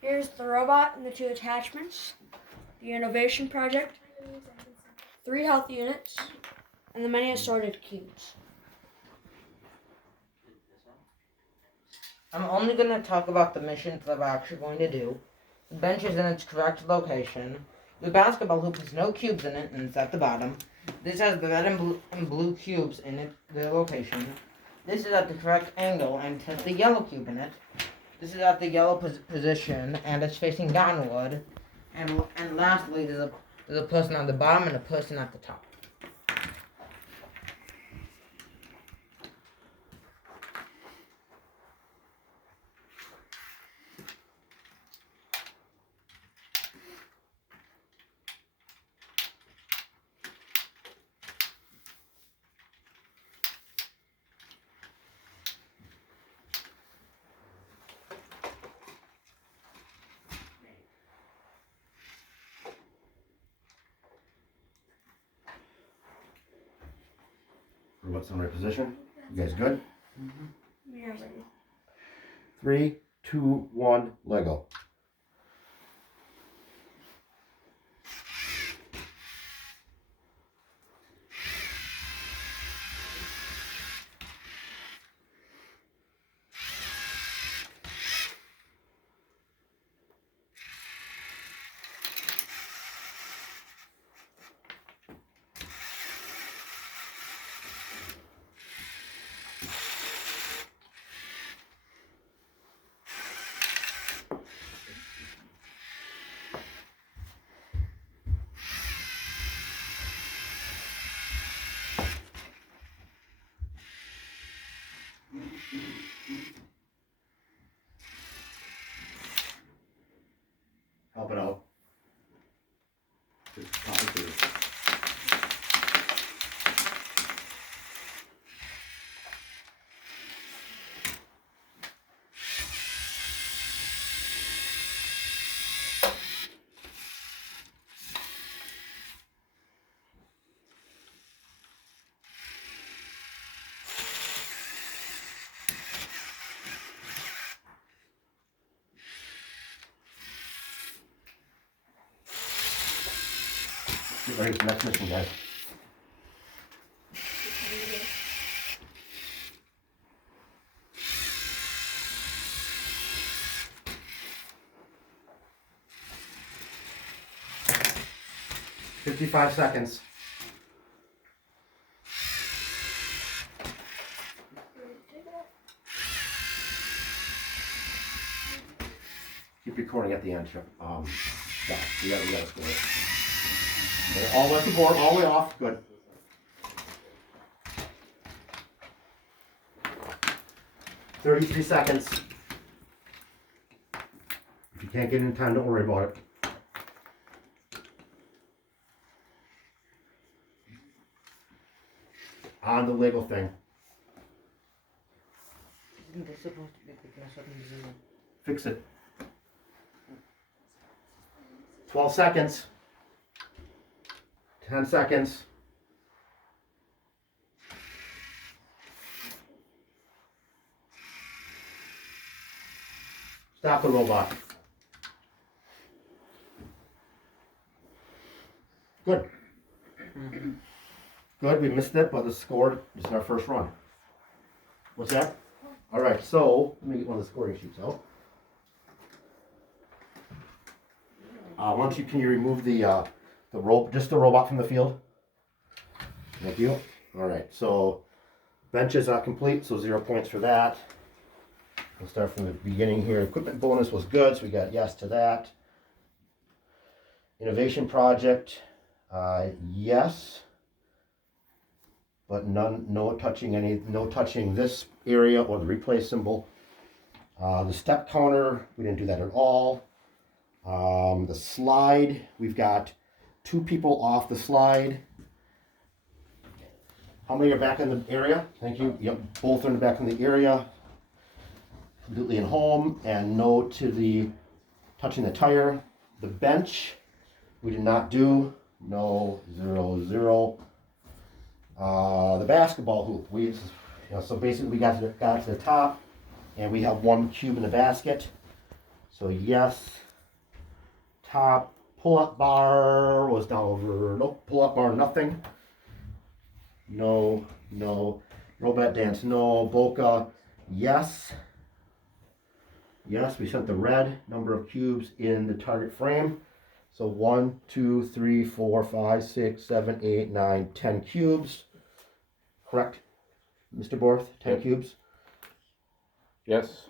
Here's the robot and the 2 attachments, the innovation project, 3 health units, and the many assorted cubes. I'm only going to talk about the missions that we're actually going to do. The bench is in its correct location. The basketball hoop has no cubes in it, and it's at the bottom. This has the red and blue cubes in their location. This is at the correct angle and has the yellow cube in it. This is at the yellow position, and it's facing downward. And lastly, there's a person on the bottom and a person at the top. Robot's in the right position. You guys good? Yeah, ready. 3, 2, 1, Lego. Help it out. Just pop it through. 'Get ready for the next mission, guys. "55 seconds. Keep recording at the end, Chip. Yeah, we gotta score it. Okay, all the way off the board, all the way off. Good. 33 seconds. If you can't get in time, don't worry about it. On the Lego thing. Isn't this supposed to be picking us up in Zoom? Fix it. 12 seconds. 10 seconds. Stop the robot. Good. Good, we missed it, but the score is our first run. What's that? All right, so let me get one of the scoring sheets out. Can you remove the rope, just the robot from the field? Thank you. All right, so bench is complete, so 0 points for that. We'll start from the beginning here. Equipment bonus was good, so we got yes to that. Innovation project, yes, but no touching this area or the replay symbol. The step counter, we didn't do that at all. The slide, we've got 2 people off the slide. How many are back in the area? Thank you. Yep, both are back in the area. Completely in home, and no to the touching the tire. The bench, we did not do. No, 0, 0. The basketball hoop, so basically we got to the top, and we have 1 cube in the basket. So yes. Top pull-up bar was down over. Nope, pull-up bar nothing. No. Robot dance no. Boca yes. Yes, we sent the red number of cubes in the target frame. So 1, 2, 3, 4, 5, 6, 7, 8, 9, 10 cubes. Correct, Mr. Borth? 10 Yep. cubes. Yes.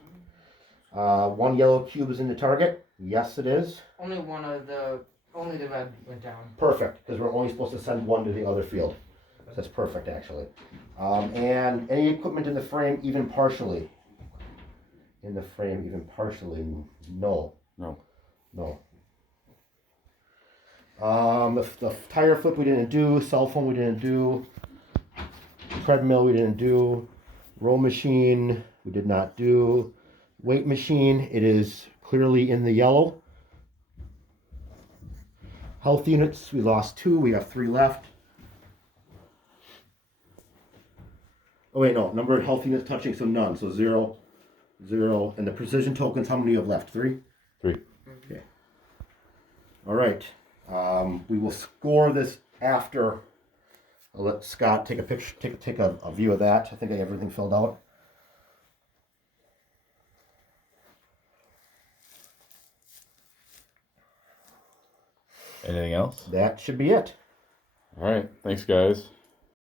1 yellow cube is in the target. Yes, it is. Only the red went down. Perfect, because we're only supposed to send 1 to the other field. So that's perfect, actually. And any equipment in the frame, even partially. In the frame, even partially, no. No. The tire flip we didn't do, cell phone we didn't do, treadmill we didn't do, row machine we did not do, weight machine, it is clearly in the yellow. Health units, we lost 2, we have 3 left. Oh wait, no, number of health units touching, so none, so 0, 0. And the precision tokens, how many do you have left? 3? 3. Okay. All right. We will score this after. I'll let Scott take a picture, take a view of that. I think I have everything filled out. Anything else? That should be it. All right. Thanks, guys.